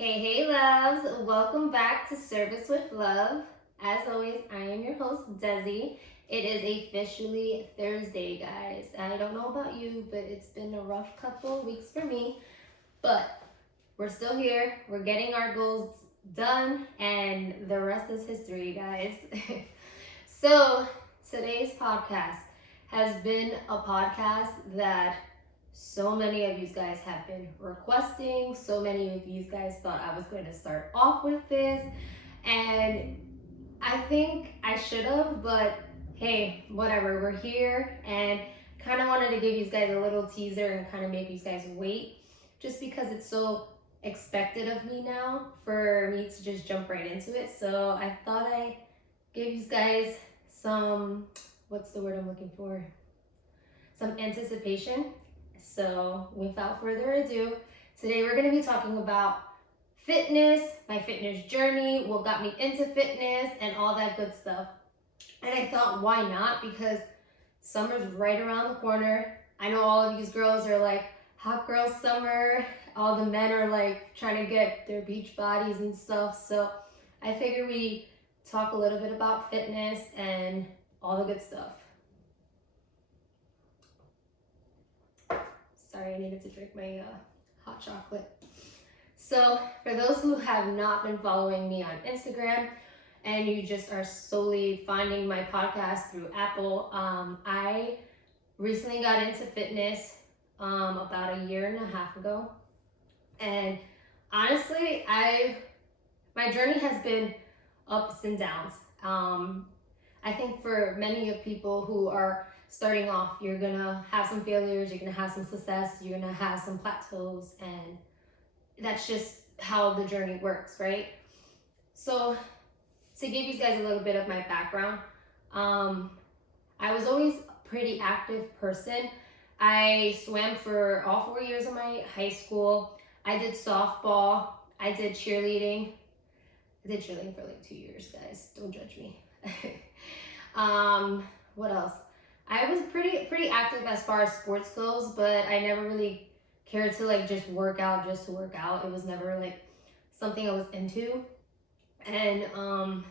Hey loves, welcome back to Service with Love. As always, I am your host, Desi. It is officially Thursday, guys. I don't know about you, but it's been a rough couple of weeks for me. But we're still here, we're getting our goals done, and the rest is history, guys. So, today's podcast has been a podcast that so many of you guys have been requesting. So many of you guys thought I was going to start off with this. And I think I should have, but hey, whatever. We're here and kind of wanted to give you guys a little teaser and kind of make you guys wait just because it's so expected of me now for me to just jump right into it. So I thought I'd give you guys some, what's the word I'm looking for? Some anticipation. So without further ado, today we're going to be talking about fitness, my fitness journey, what got me into fitness, and all that good stuff. And I thought, why not? Because summer's right around the corner. I know all of these girls are like, hot girl summer. All the men are like trying to get their beach bodies and stuff. So I figured we talk a little bit about fitness and all the good stuff. Sorry, I needed to drink my hot chocolate. So for those who have not been following me on Instagram and you just are solely finding my podcast through Apple, I recently got into fitness about a year and a half ago. And honestly, my journey has been ups and downs. I think for many of people who are starting off, you're gonna have some failures, you're gonna have some success, you're gonna have some plateaus, and that's just how the journey works, right? So to give you guys a little bit of my background, I was always a pretty active person. I swam for all 4 years of my high school. I did softball, I did cheerleading. I did cheerleading for like 2 years, guys, don't judge me. What else? I was pretty active as far as sports goes, but I never really cared to like just work out just to work out. It was never like something I was into. And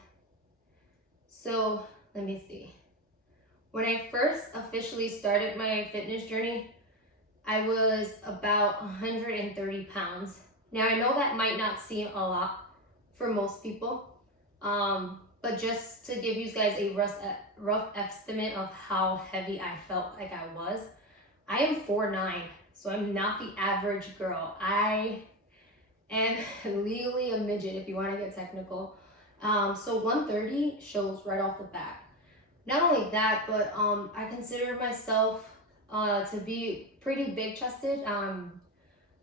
so let me see. When I first officially started my fitness journey, I was about 130 pounds. Now I know that might not seem a lot for most people, but just to give you guys a rough estimate of how heavy I felt like I was, I am 4'9", so I'm not the average girl. I am legally a midget if you want to get technical. So 130 shows right off the bat. Not only that, but I consider myself to be pretty big chested.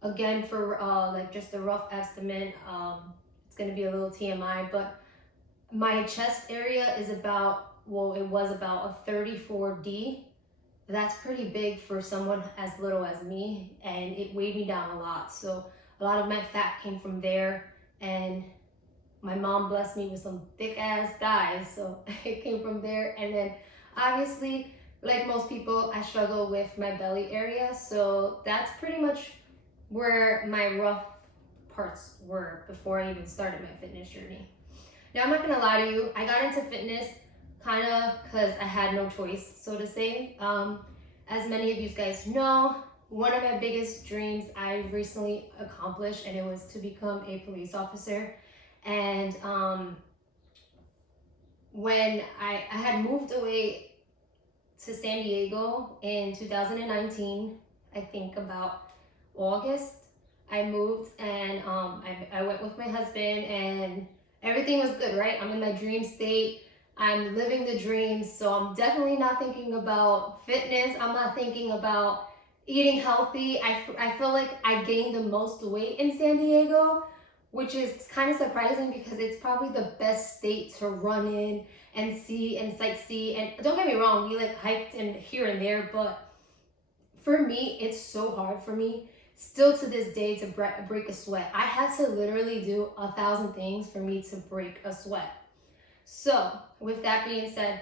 Again, for like just a rough estimate, it's gonna be a little TMI, but my chest area is about, well, it was about a 34D. That's pretty big for someone as little as me, and it weighed me down a lot. So a lot of my fat came from there, and my mom blessed me with some thick ass thighs, so it came from there. And then obviously, like most people, I struggle with my belly area, so that's pretty much where my rough parts were before I even started my fitness journey. Now, I'm not gonna lie to you, I got into fitness kind of because I had no choice, so to say. As many of you guys know, one of my biggest dreams I recently accomplished, and it was to become a police officer. And when I had moved away to San Diego in 2019, I think about August, I moved, and I went with my husband, and everything was good, right? I'm in my dream state. I'm living the dream. So I'm definitely not thinking about fitness. I'm not thinking about eating healthy. I feel like I gained the most weight in San Diego, which is kind of surprising because it's probably the best state to run in and see and sightsee. And don't get me wrong, we like hiked and here and there, but for me, it's so hard for me still to this day to break a sweat. I had to literally do 1,000 things for me to break a sweat. So with that being said,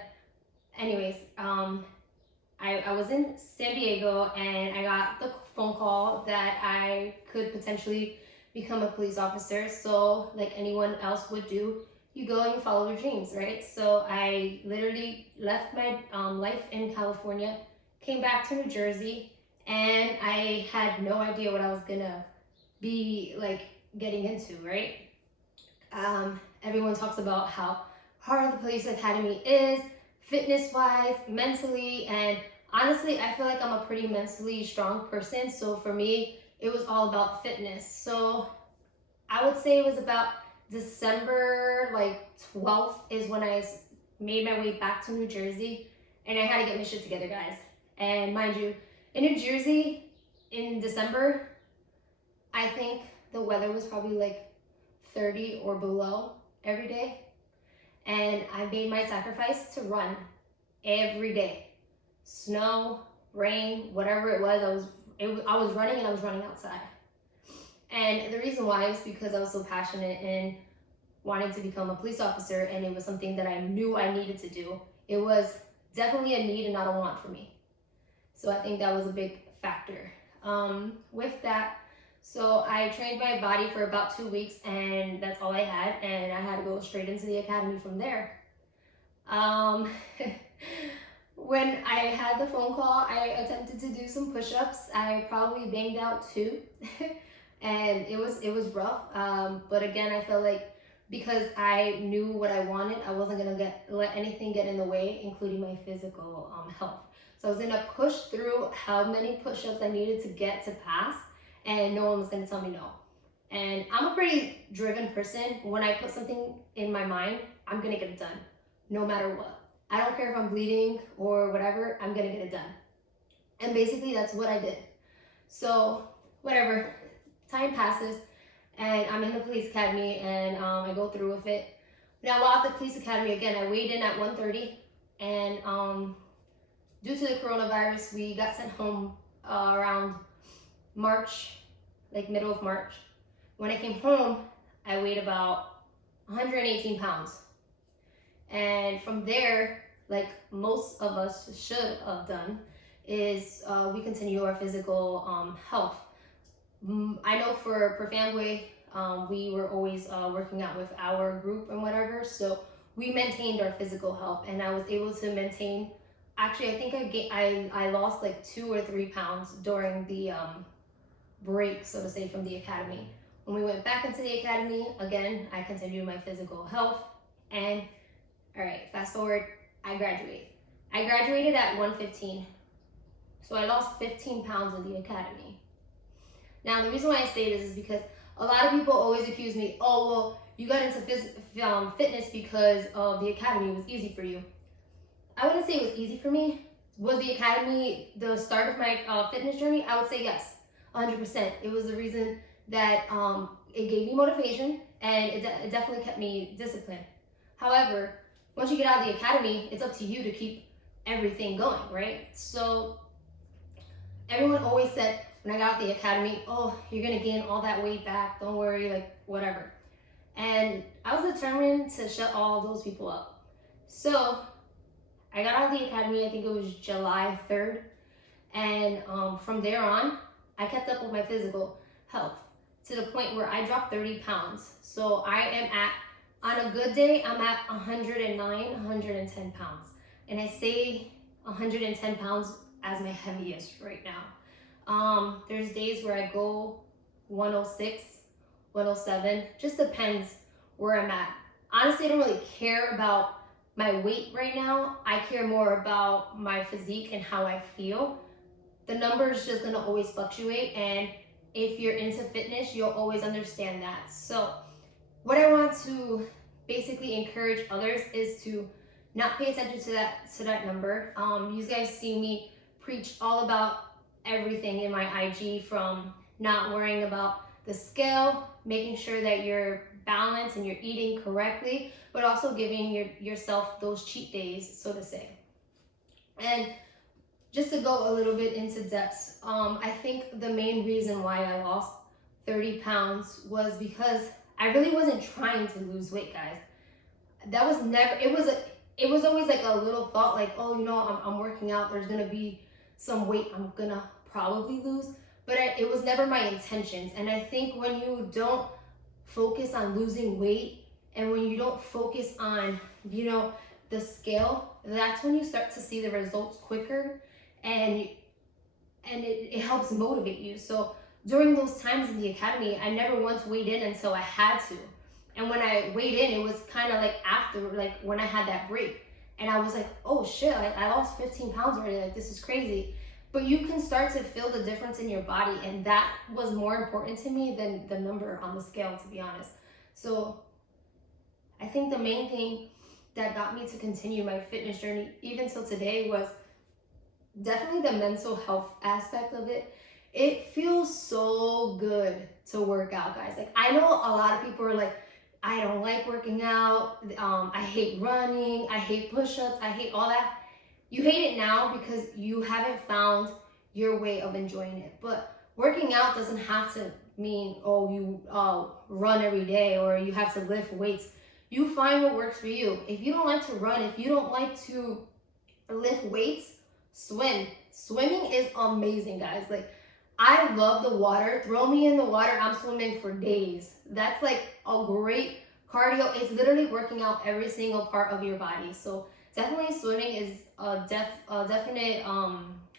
anyways, I was in San Diego and I got the phone call that I could potentially become a police officer. So like anyone else would do, you go and you follow your dreams, right? So I literally left my life in California, came back to New Jersey, and I had no idea what I was gonna be like getting into, right? Everyone talks about how hard the police academy is, fitness-wise, mentally, and honestly, I feel like I'm a pretty mentally strong person. So for me, it was all about fitness. So I would say it was about December like 12th is when I made my way back to New Jersey, and I had to get my shit together, guys. And mind you, in New Jersey in December, I think the weather was probably like 30 or below every day. And I made my sacrifice to run every day. Snow, rain, whatever it was, I was running, and I was running outside. And the reason why is because I was so passionate in wanting to become a police officer, and it was something that I knew I needed to do. It was definitely a need and not a want for me. So I think that was a big factor. With that, so I trained my body for about 2 weeks, and that's all I had, and I had to go straight into the academy from there. When I had the phone call, I attempted to do some push-ups. I probably banged out 2, and it was rough. But again, I felt like because I knew what I wanted, I wasn't gonna let anything get in the way, including my physical health. So I was gonna push through how many push-ups I needed to get to pass, and no one was gonna tell me no. And I'm a pretty driven person. When I put something in my mind, I'm gonna get it done, no matter what. I don't care if I'm bleeding or whatever, I'm gonna get it done. And basically that's what I did. So whatever, time passes, and I'm in the police academy, and I go through with it. Now while at the police academy, again, I weighed in at 130, and due to the coronavirus, we got sent home around March, like middle of March. When I came home, I weighed about 118 pounds. And from there, like most of us should have done, is we continue our physical health. I know for Fanboy, we were always working out with our group and whatever, so we maintained our physical health, and I was able to maintain. Actually, I think I lost like 2 or 3 pounds during the break, so to say, from the academy. When we went back into the academy, again, I continued my physical health, and all right, fast forward, I graduated. I graduated at 115, so I lost 15 pounds in the academy. Now, the reason why I say this is because a lot of people always accuse me, oh, well, you got into fitness because of the academy, it was easy for you. I wouldn't say it was easy for me. Was the academy the start of my fitness journey? I would say yes, 100%. It was the reason that it gave me motivation, and it definitely kept me disciplined. However, once you get out of the academy, it's up to you to keep everything going, right? So everyone always said when I got out of the academy, oh, you're gonna gain all that weight back, don't worry, like whatever. And I was determined to shut all those people up. So I got out of the academy, I think it was July 3rd. And from there on, I kept up with my physical health to the point where I dropped 30 pounds. So I am on a good day, I'm at 109, 110 pounds. And I say 110 pounds as my heaviest right now. There's days where I go 106, 107, just depends where I'm at. Honestly, I don't really care about my weight right now. I care more about my physique and how I feel. The number is just gonna always fluctuate, and if you're into fitness, you'll always understand that. So what I want to basically encourage others is to not pay attention to that number. You guys see me preach all about everything in my IG, from not worrying about the scale, making sure that you're balanced and you're eating correctly, but also giving yourself those cheat days, so to say. And just to go a little bit into depth, I think the main reason why I lost 30 pounds was because I really wasn't trying to lose weight, guys. That was never, it was always like a little thought like, oh, you know, I'm working out, there's gonna be some weight I'm gonna probably lose. but it was never my intentions. And I think when you don't focus on losing weight, and when you don't focus on, the scale, that's when you start to see the results quicker, and it helps motivate you. So during those times in the academy, I never once weighed in until I had to. And when I weighed in, it was kind of like after, like when I had that break. And I was like, oh shit, I lost 15 pounds already. Like, this is crazy. But you can start to feel the difference in your body. And that was more important to me than the number on the scale, to be honest. So I think the main thing that got me to continue my fitness journey, even till today, was definitely the mental health aspect of it. It feels so good to work out, guys. Like, I know a lot of people are like, I don't like working out. I hate running. I hate push-ups. I hate all that. You hate it now because you haven't found your way of enjoying it. But working out doesn't have to mean, oh, you run every day or you have to lift weights. You find what works for you. If you don't like to run, if you don't like to lift weights, swim. Swimming is amazing, guys. Like, I love the water. Throw me in the water, I'm swimming for days. That's like a great cardio. It's literally working out every single part of your body. So definitely swimming is a definite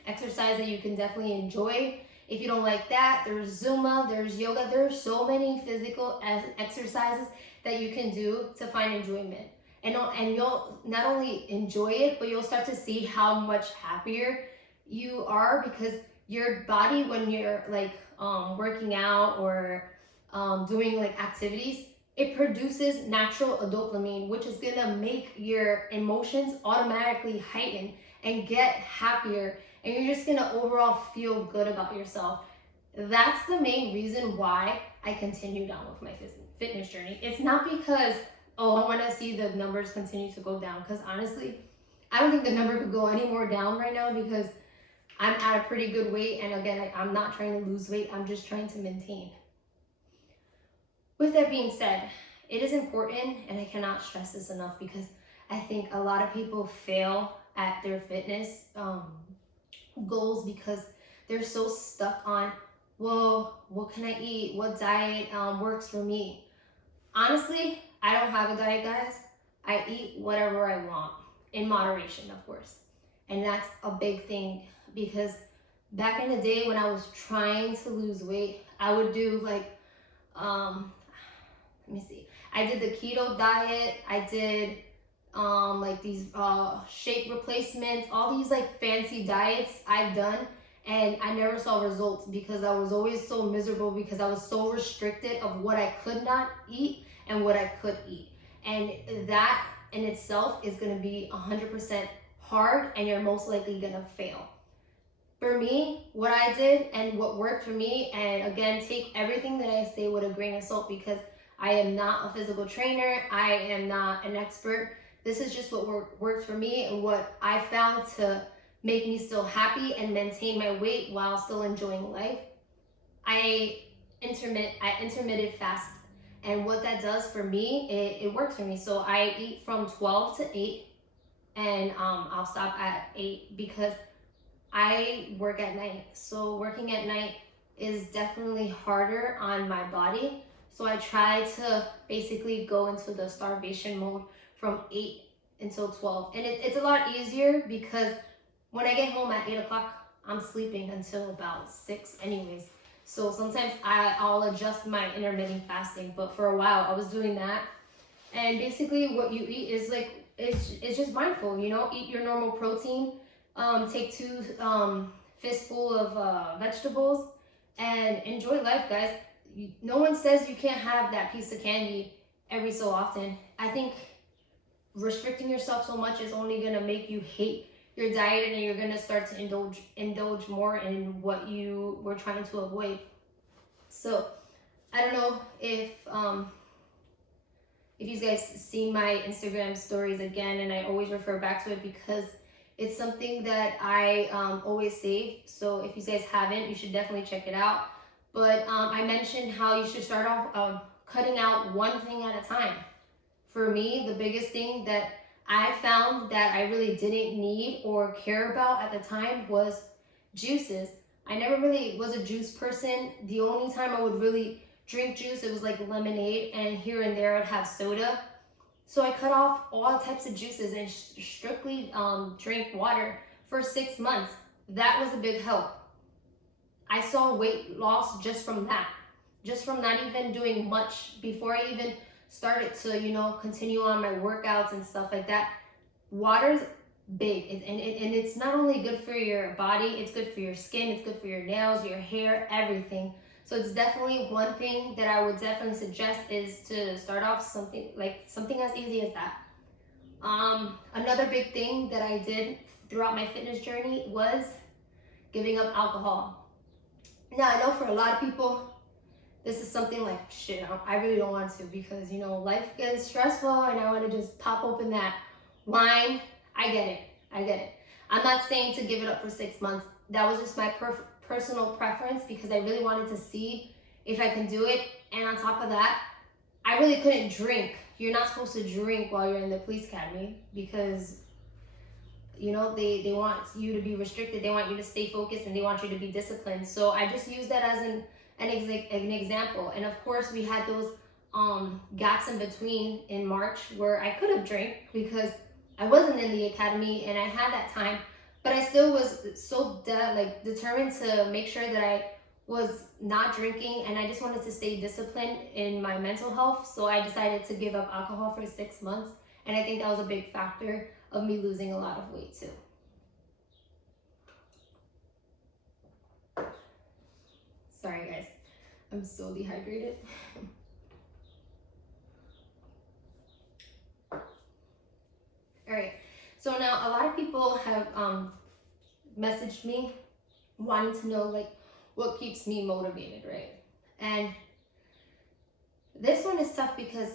exercise that you can definitely enjoy. If you don't like that, there's Zumba, there's yoga. There's so many physical exercises that you can do to find enjoyment. And you'll not only enjoy it, but you'll start to see how much happier you are, because your body, when you're like working out or doing like activities, it produces natural dopamine, which is gonna make your emotions automatically heighten and get happier, and you're just gonna overall feel good about yourself. That's the main reason why I continued on with my fitness journey. It's not because, oh, I want to see the numbers continue to go down, because honestly, I don't think the number could go any more down right now, because I'm at a pretty good weight, and again, I'm not trying to lose weight, I'm just trying to maintain. With that being said, it is important, and I cannot stress this enough, because I think a lot of people fail at their fitness goals because they're so stuck on, well, what can I eat? What diet works for me? Honestly, I don't have a diet, guys. I eat whatever I want, in moderation, of course. And that's a big thing, because back in the day when I was trying to lose weight, I would do like, let me see. I did the keto diet. I did like these shake replacements, all these like fancy diets I've done, and I never saw results because I was always so miserable, because I was so restricted of what I could not eat and what I could eat. And that in itself is going to be 100% hard, and you're most likely going to fail. For me, what I did and what worked for me, and again, take everything that I say with a grain of salt, because I am not a physical trainer, I am not an expert. This is just what worked for me and what I found to make me still happy and maintain my weight while still enjoying life. I intermittent fast, and what that does for me, it works for me. So I eat from 12 to 8, and I'll stop at 8 because I work at night. So working at night is definitely harder on my body. So I try to basically go into the starvation mode from 8 until 12. And it's a lot easier because when I get home at 8 o'clock, I'm sleeping until about 6 anyways. So sometimes I'll adjust my intermittent fasting, but for a while I was doing that. And basically what you eat is like, it's just mindful, eat your normal protein, take 2 fistful of vegetables, and enjoy life, guys. No one says you can't have that piece of candy every so often. I think restricting yourself so much is only gonna make you hate your diet, and you're gonna start to indulge more in what you were trying to avoid. So I don't know if you guys see my Instagram stories again, and I always refer back to it because it's something that I always save. So if you guys haven't, you should definitely check it out. But I mentioned how you should start off cutting out one thing at a time. For me, the biggest thing that I found that I really didn't need or care about at the time was juices. I never really was a juice person. The only time I would really drink juice, it was like lemonade, and here and there I'd have soda. So I cut off all types of juices and strictly drank water for 6 months. That was a big help. I saw weight loss just from that, just from not even doing much before I even started to, continue on my workouts and stuff like that. Water's big, and it's not only good for your body, it's good for your skin, it's good for your nails, your hair, everything. So it's definitely one thing that I would definitely suggest is to start off something as easy as that. Another big thing that I did throughout my fitness journey was giving up alcohol. Now I know for a lot of people, this is something like, shit, I really don't want to, because life gets stressful and I want to just pop open that wine. I get it. I'm not saying to give it up for 6 months. That was just my personal preference, because I really wanted to see if I can do it. And on top of that, I really couldn't drink. You're not supposed to drink while you're in the police academy, because they want you to be restricted, they want you to stay focused, and they want you to be disciplined. So I just used that as an example. And of course we had those gaps in between in March where I could have drank because I wasn't in the academy and I had that time, but I still was so determined to make sure that I was not drinking, and I just wanted to stay disciplined in my mental health. So I decided to give up alcohol for 6 months, and I think that was a big factor of me losing a lot of weight too. Sorry guys, I'm so dehydrated. All right, so now a lot of people have messaged me wanting to know what keeps me motivated, right? And this one is tough because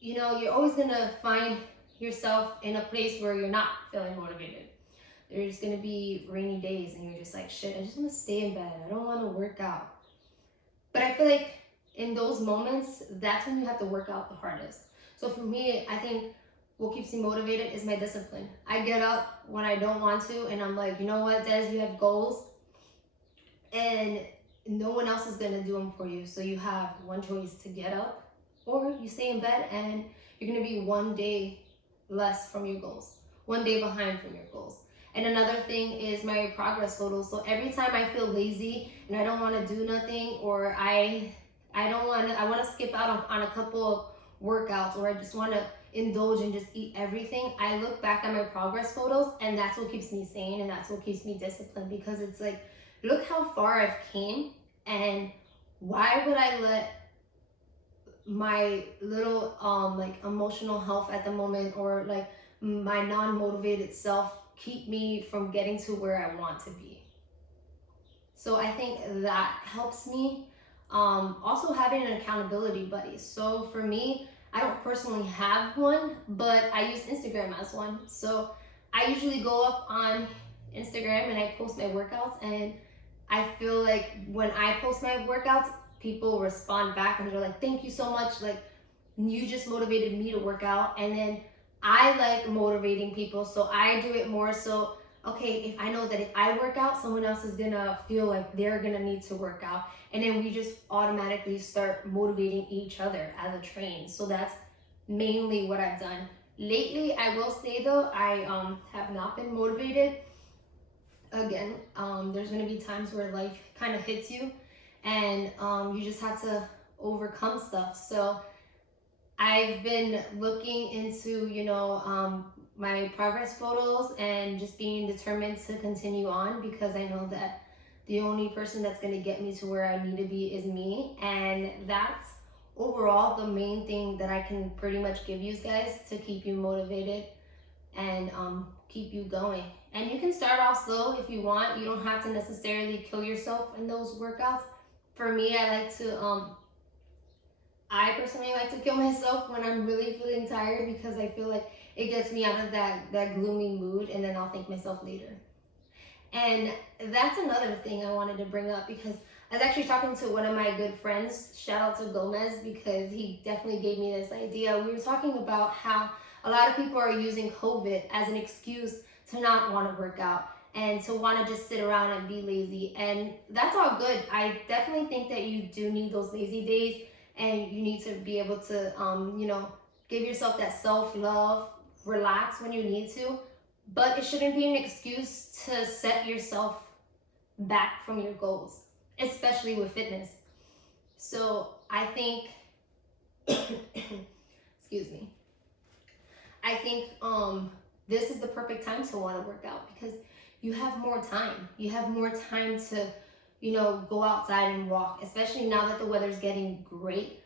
you're always gonna find yourself in a place where you're not feeling motivated. There's gonna be rainy days and you're just like, shit, I just want to stay in bed, I don't want to work out. But I feel like in those moments, that's when you have to work out the hardest. So for me, I think what keeps me motivated is my discipline. I get up when I don't want to, and I'm like, you know what, Des, you have goals and no one else is gonna do them for you. So you have one choice: to get up, or you stay in bed and you're gonna be one day less from your goals, one day behind from your goals. And another thing is my progress photos. So every time I feel lazy and I don't want to do nothing, or I want to skip out on a couple of workouts, or I just want to indulge and just eat everything, I look back at my progress photos, and that's what keeps me sane, and that's what keeps me disciplined, because it's like, look how far I've came, and why would I let my little emotional health at the moment, or my non-motivated self, keep me from getting to where I want to be? So I think that helps me. Also having an accountability buddy. So for me, I don't personally have one, but I use Instagram as one. So I usually go up on Instagram and I post my workouts, and I feel like when I post my workouts, people respond back and they're like, thank you so much, you just motivated me to work out. And then I like motivating people, so I do it more. So okay, if I know that if I work out, someone else is gonna feel like they're gonna need to work out, and then we just automatically start motivating each other as a train. So that's mainly what I've done lately. I will say though, I have not been motivated. Again, there's gonna be times where life kind of hits you, and you just have to overcome stuff. So I've been looking into, my progress photos and just being determined to continue on, because I know that the only person that's going to get me to where I need to be is me. And that's overall the main thing that I can pretty much give you guys to keep you motivated and keep you going. And you can start off slow if you want. You don't have to necessarily kill yourself in those workouts. For me, I personally like to kill myself when I'm really feeling tired, because I feel like it gets me out of that gloomy mood, and then I'll thank myself later. And that's another thing I wanted to bring up, because I was actually talking to one of my good friends, shout out to Gomez, because he definitely gave me this idea. We were talking about how a lot of people are using COVID as an excuse to not want to work out. and to want to just sit around and be lazy. And that's all good. I definitely think that you do need those lazy days, and you need to be able to, give yourself that self-love, relax when you need to, but it shouldn't be an excuse to set yourself back from your goals, especially with fitness. So I think, excuse me, I think this is the perfect time to want to work out, because you have more time. You have more time to, go outside and walk, especially now that the weather's getting great.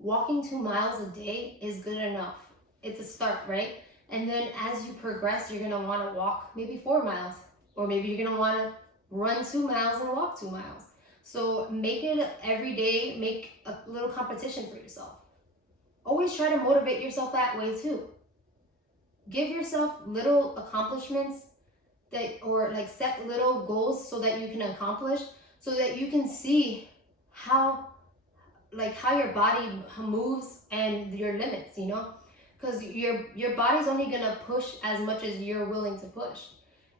Walking 2 miles a day is good enough. It's a start, right? And then as you progress, you're gonna want to walk maybe 4 miles, or maybe you're gonna want to run 2 miles and walk 2 miles. So make it every day, make a little competition for yourself. Always try to motivate yourself that way too. Give yourself little accomplishments or like set little goals so that you can accomplish, so that you can see how your body moves and your limits, because your body's only gonna push as much as you're willing to push.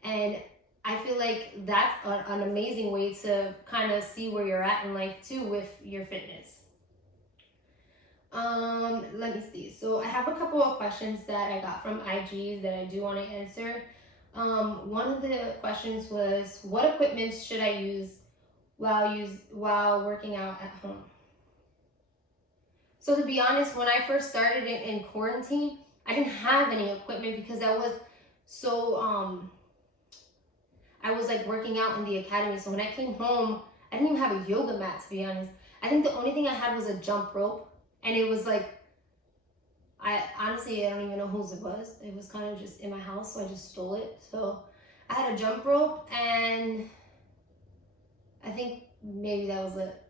And I feel like that's an amazing way to kind of see where you're at in life too with your fitness. Let me see. So I have a couple of questions that I got from IG that I do want to answer. One of the questions was, what equipment should I use while working out at home? So to be honest, when I first started in quarantine, I didn't have any equipment because I was so I was like working out in the academy. So when I came home, I didn't even have a yoga mat, to be honest. I think the only thing I had was a jump rope. And it was like, I don't even know whose it was. It was kind of just in my house, so I just stole it. So I had a jump rope, and I think maybe that was it.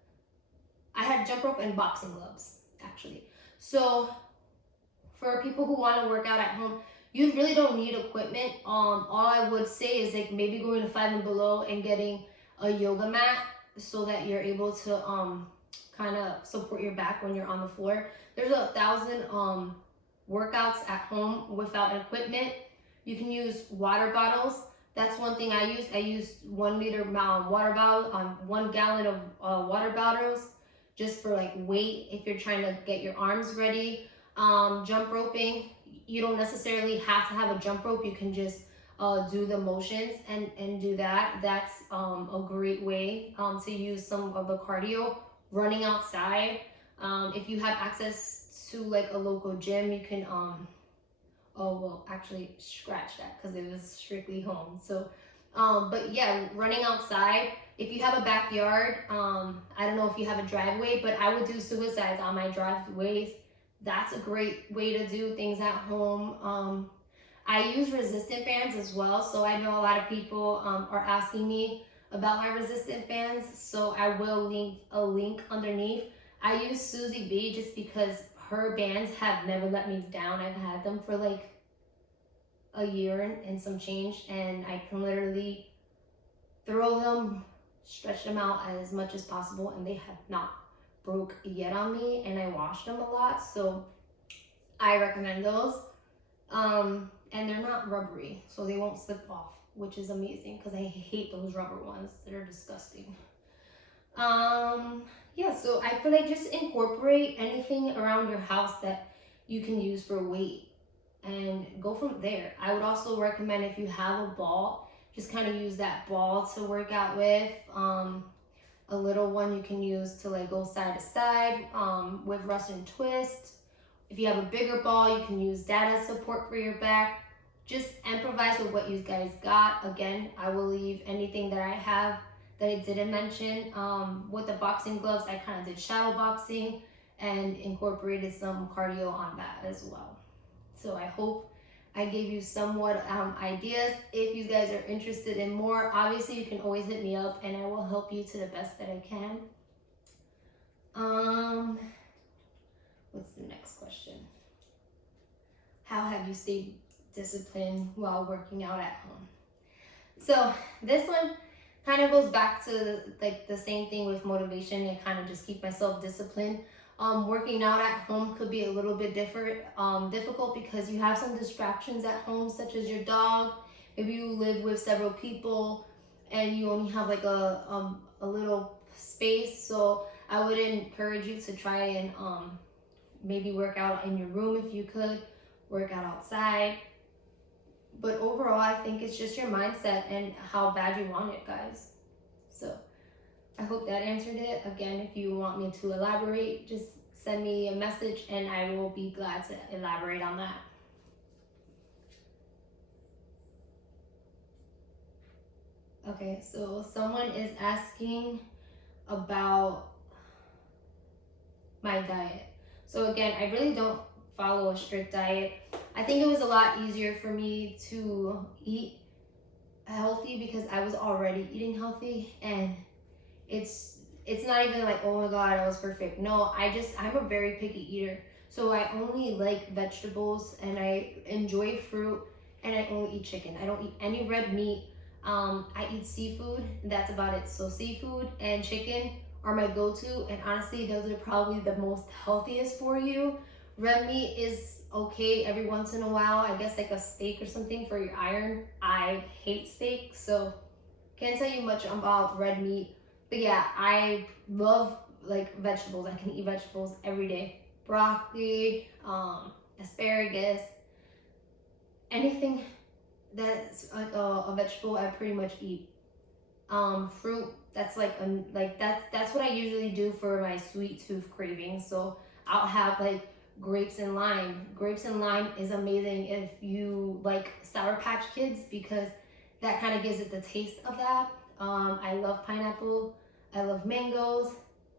I had jump rope and boxing gloves, actually. So for people who want to work out at home, you really don't need equipment. All I would say is like maybe going to Five and Below and getting a yoga mat so that you're able to kind of support your back when you're on the floor. There's 1,000 workouts at home without equipment. You can use water bottles. That's one thing I use. I use 1 liter water bottle, 1 gallon of water bottles, just for like weight if you're trying to get your arms ready. Jump roping, you don't necessarily have to have a jump rope. You can just do the motions and do that. That's a great way to use some of the cardio. Running outside, if you have access to like a local gym, you can actually scratch that because it was strictly home. So but yeah, running outside, if you have a backyard, I don't know if you have a driveway, but I would do suicides on my driveways. That's a great way to do things at home. I use resistant bands as well, so I know a lot of people are asking me about my resistant bands, so I will leave a link underneath. I use Susie B just because her bands have never let me down. I've had them for like a year and some change, and I can literally throw them, stretch them out as much as possible, and they have not broke yet on me, and I wash them a lot, so I recommend those. And they're not rubbery, so they won't slip off, which is amazing because I hate those rubber ones. They're disgusting. Yeah, so I feel like just incorporate anything around your house that you can use for weight and go from there. I would also recommend, if you have a ball, just kind of use that ball to work out with. A little one you can use to like go side to side with Russian twist. If you have a bigger ball, you can use that as support for your back. Just improvise with what you guys got. Again, I will leave anything that I have that I didn't mention. With the boxing gloves, I kind of did shadow boxing and incorporated some cardio on that as well. So I hope I gave you somewhat ideas. If you guys are interested in more, obviously you can always hit me up and I will help you to the best that I can. What's the next question? How have you stayed disciplined while working out at home? So this one kind of goes back to like the same thing with motivation and kind of just keep myself disciplined. Working out at home could be a little bit difficult because you have some distractions at home, such as your dog. if you live with several people and you only have like a little space. So I would encourage you to try and maybe work out in your room if you could, work out outside. But overall, I think it's just your mindset and how bad you want it, guys. So I hope that answered it. Again, if you want me to elaborate, just send me a message and I will be glad to elaborate on that. Okay, so someone is asking about my diet. So again, I really don't follow a strict diet. I think it was a lot easier for me to eat healthy because I was already eating healthy, and it's not even like, oh my god, I was perfect. No, I'm a very picky eater. So I only like vegetables and I enjoy fruit, and I only eat chicken. I don't eat any red meat. I eat seafood, that's about it. So seafood and chicken are my go-to, and honestly, those are probably the most healthiest for you. Red meat is okay every once in a while. I guess like a steak or something for your iron. I hate steak, so can't tell you much about red meat. But yeah, I love like vegetables. I can eat vegetables every day. Broccoli, asparagus, anything that's like a vegetable, I pretty much eat. Fruit, that's that's what I usually do for my sweet tooth cravings. So I'll have like grapes and lime. Grapes and lime is amazing if you like Sour Patch Kids, because that kind of gives it the taste of that. I love pineapple. I love mangoes.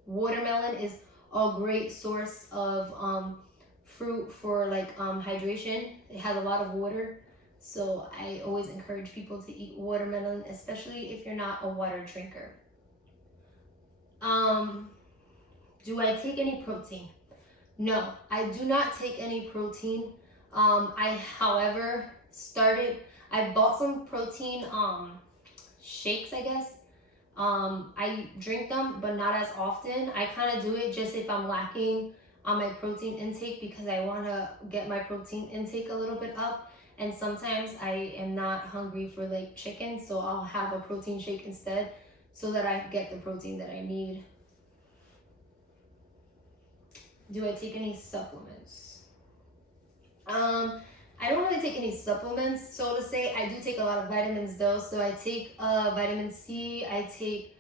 Watermelon is a great source of fruit for like hydration. It has a lot of water. So I always encourage people to eat watermelon, especially if you're not a water drinker. Do I take any protein? No, I do not take any protein. However, I bought some protein shakes, I guess. I drink them, but not as often. I kind of do it just if I'm lacking on my protein intake, because I want to get my protein intake a little bit up. And sometimes I am not hungry for like chicken, so I'll have a protein shake instead so that I get the protein that I need. Do I take any supplements? I don't really take any supplements, so to say. I do take a lot of vitamins though. So I take vitamin C, I take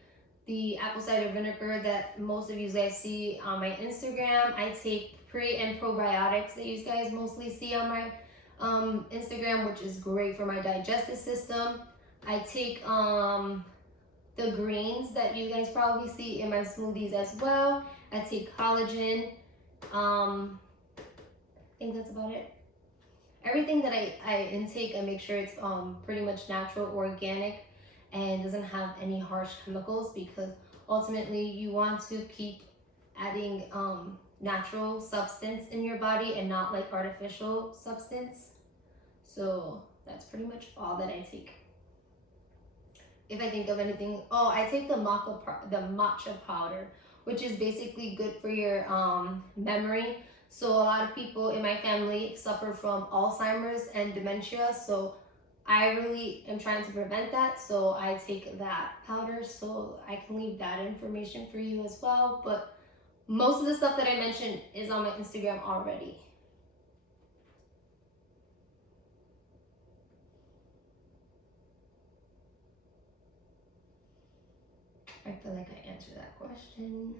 the apple cider vinegar that most of you guys see on my Instagram. I take pre and probiotics that you guys mostly see on my Instagram, which is great for my digestive system. I take the greens that you guys probably see in my smoothies as well. I take collagen. I think that's about it. Everything that I intake, I make sure it's pretty much natural, organic, and doesn't have any harsh chemicals, because ultimately you want to keep adding natural substance in your body and not like artificial substance. So that's pretty much all that I take. If I think of anything, I take the matcha powder, which is basically good for your memory. So a lot of people in my family suffer from Alzheimer's and dementia, so I really am trying to prevent that. So I take that powder, so I can leave that information for you as well. But most of the stuff that I mentioned is on my Instagram already. I feel like I answered that question.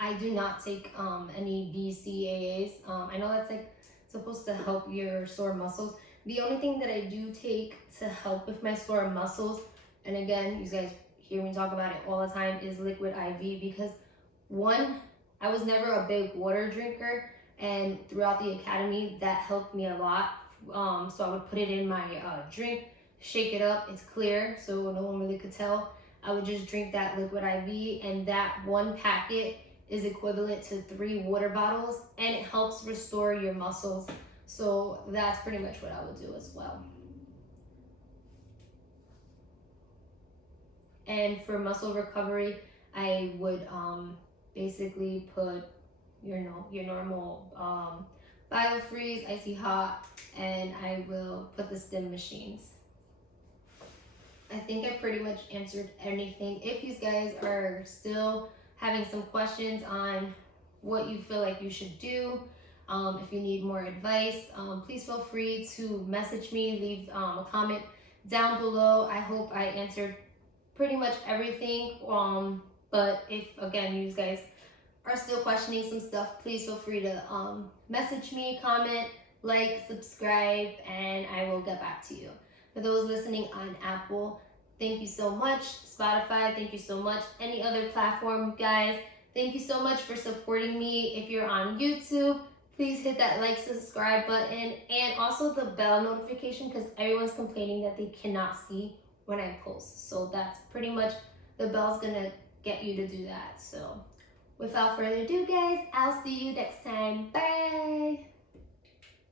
I do not take any BCAAs. I know that's like supposed to help your sore muscles. The only thing that I do take to help with my sore muscles, and again, you guys hear me talk about it all the time, is liquid IV, because one, I was never a big water drinker, and throughout the academy that helped me a lot. So I would put it in my drink, shake it up, it's clear, so no one really could tell. I would just drink that liquid IV, and that one packet is equivalent to 3 water bottles, and it helps restore your muscles. So that's pretty much what I would do as well. And for muscle recovery, I would basically put your normal BioFreeze, Icy Hot, and I will put the stim machines. I think I pretty much answered anything. If you guys are still having some questions on what you feel like you should do, if you need more advice, please feel free to message me, leave a comment down below. I hope I answered pretty much everything. But if, again, you guys are still questioning some stuff, please feel free to message me, comment, like, subscribe, and I will get back to you. For those listening on Apple, thank you so much. Spotify, thank you so much. Any other platform, guys, thank you so much for supporting me. If you're on YouTube, please hit that like, subscribe button, and also the bell notification, because everyone's complaining that they cannot see when I post. So that's pretty much, the bell's gonna get you to do that. So without further ado, guys, I'll see you next time. Bye.